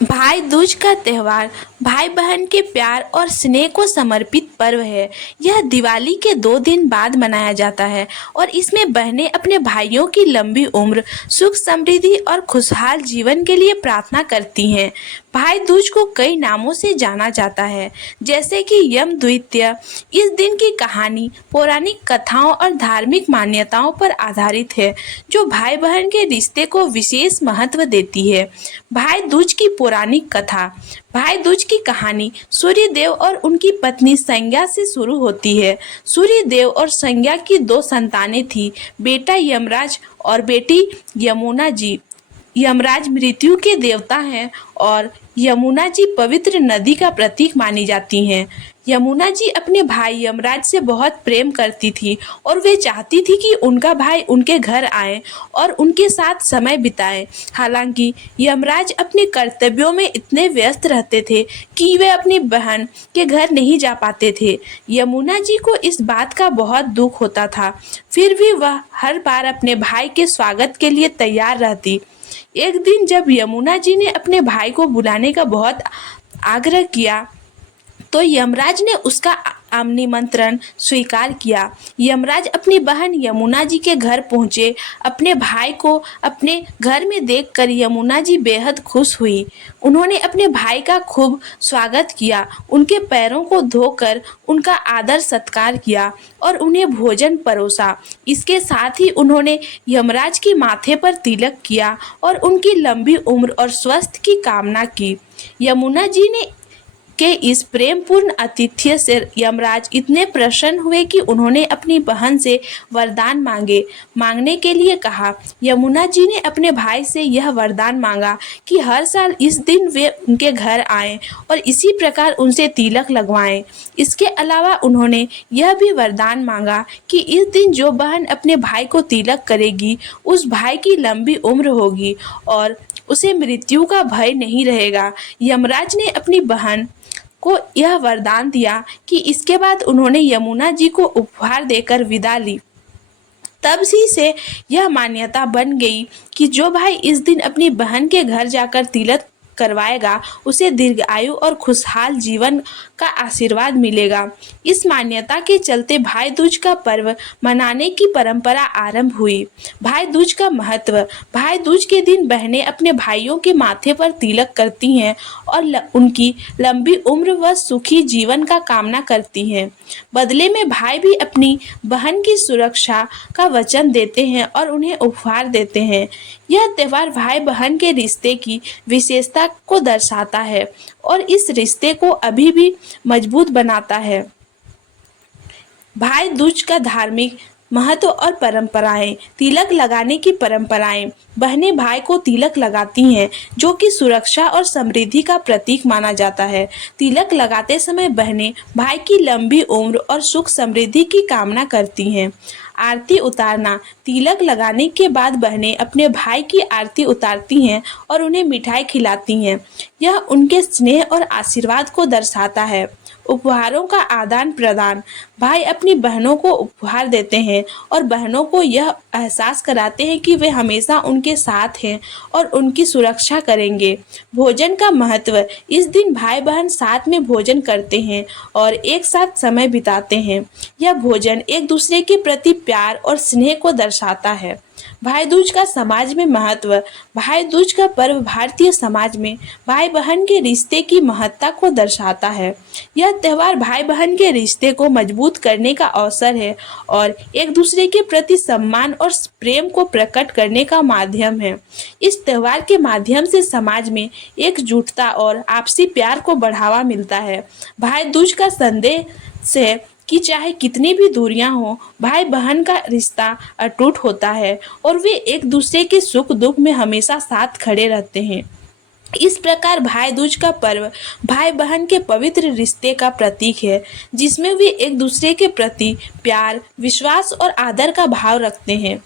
भाई दूज का त्यौहार भाई बहन के प्यार और स्नेह को समर्पित पर्व है। यह दिवाली के 2 दिन बाद मनाया जाता है और इसमें बहनें अपने भाइयों की लंबी उम्र, सुख समृद्धि और खुशहाल जीवन के लिए प्रार्थना करती हैं। भाई दूज को कई नामों से जाना जाता है, जैसे कि यम द्वितीया। इस दिन की कहानी पौराणिक कथाओं और धार्मिक मान्यताओं पर आधारित है, जो भाई बहन के रिश्ते को विशेष महत्व देती है। भाई दूज की पौराणिक कथा। भाई दूज की कहानी सूर्य देव और उनकी पत्नी संज्ञा से शुरू होती है। सूर्य देव और संज्ञा की 2 संतानें थी, बेटा यमराज और बेटी यमुना जी। यमराज मृत्यु के देवता हैं और यमुना जी पवित्र नदी का प्रतीक मानी जाती हैं। यमुना जी अपने भाई यमराज से बहुत प्रेम करती थी और वे चाहती थी कि उनका भाई उनके घर आए और उनके साथ समय बिताए। हालांकि यमराज अपने कर्तव्यों में इतने व्यस्त रहते थे कि वे अपनी बहन के घर नहीं जा पाते थे। यमुना जी को इस बात का बहुत दुख होता था, फिर भी वह हर बार अपने भाई के स्वागत के लिए तैयार रहती। एक दिन जब यमुना जी ने अपने भाई को बुलाने का बहुत आग्रह किया, तो यमराज ने उसका निमंत्रण स्वीकार किया। यमराज अपनी बहन यमुना जी के घर पहुंचे। अपने भाई को अपने घर में देखकर यमुना जी बेहद खुश हुई। उन्होंने अपने भाई का खूब स्वागत किया, उनके पैरों को धोकर उनका आदर सत्कार किया और उन्हें भोजन परोसा। इसके साथ ही उन्होंने यमराज के माथे पर तिलक किया और उनकी लंबी उम्र और स्वास्थ्य की कामना की। यमुना जी ने के इस प्रेमपूर्ण आतिथ्य से यमराज इतने प्रसन्न हुए कि उन्होंने अपनी बहन से वरदान मांगने के लिए कहा। यमुना जी ने अपने भाई से यह वरदान मांगा कि हर साल इस दिन वे उनके घर आएं और इसी प्रकार उनसे तिलक लगवाएं। इसके अलावा उन्होंने यह भी वरदान मांगा कि इस दिन जो बहन अपने भाई को तिलक करेगी, उस भाई की लंबी उम्र होगी और उसे मृत्यु का भय नहीं रहेगा। यमराज ने अपनी बहन को यह वरदान दिया कि इसके बाद उन्होंने यमुना जी को उपहार देकर विदा ली। तब से यह मान्यता बन गई कि जो भाई इस दिन अपनी बहन के घर जाकर तिलक करवाएगा, उसे दीर्घायु और खुशहाल जीवन का आशीर्वाद मिलेगा। इस मान्यता के चलते भाई दूज का पर्व मनाने की परंपरा आरंभ हुई। भाई दूज का महत्व। भाई दूज के दिन बहनें अपने भाइयों के माथे पर तिलक करती हैं और उनकी लंबी उम्र व सुखी जीवन का कामना करती हैं। बदले में भाई भी अपनी बहन की सुरक्षा का वचन देते हैं और उन्हें उपहार देते हैं। यह त्यौहार भाई बहन के रिश्ते की विशेषता को दर्शाता है और इस रिश्ते को अभी भी मजबूत बनाता है। भाई दूज का धार्मिक महत्व और परंपराएं। तिलक लगाने की परंपराएं। बहनें भाई को तिलक लगाती हैं, जो कि सुरक्षा और समृद्धि का प्रतीक माना जाता है। तिलक लगाते समय बहनें भाई की लंबी उम्र और सुख समृद्धि की कामना करती हैं। आरती उतारना। तिलक लगाने के बाद बहनें अपने भाई की आरती उतारती हैं और उन्हें मिठाई खिलाती हैं। यह उनके स्नेह और आशीर्वाद को दर्शाता है। उपहारों का आदान प्रदान। भाई अपनी बहनों को उपहार देते हैं और बहनों को यह एहसास कराते हैं कि वे हमेशा उनके साथ हैं और उनकी सुरक्षा करेंगे। भोजन का महत्व। इस दिन भाई बहन साथ में भोजन करते हैं और एक साथ समय बिताते हैं। यह भोजन एक दूसरे के प्रति प्यार और स्नेह को दर्शाता है। भाई दूज का समाज में महत्व। भाई दूज का पर्व भारतीय समाज में भाई बहन के रिश्ते की महत्ता को दर्शाता है। यह त्यौहार भाई बहन के रिश्ते को मजबूत करने का अवसर है और एक दूसरे के प्रति सम्मान और प्रेम को प्रकट करने का माध्यम है। इस त्यौहार के माध्यम से समाज में एकजुटता और आपसी प्यार को बढ़ावा मिलता है। भाई दूज का संदेश है कि चाहे कितनी भी दूरियां हों, भाई बहन का रिश्ता अटूट होता है और वे एक दूसरे के सुख दुख में हमेशा साथ खड़े रहते हैं। इस प्रकार भाई दूज का पर्व भाई बहन के पवित्र रिश्ते का प्रतीक है, जिसमें वे एक दूसरे के प्रति प्यार, विश्वास और आदर का भाव रखते हैं।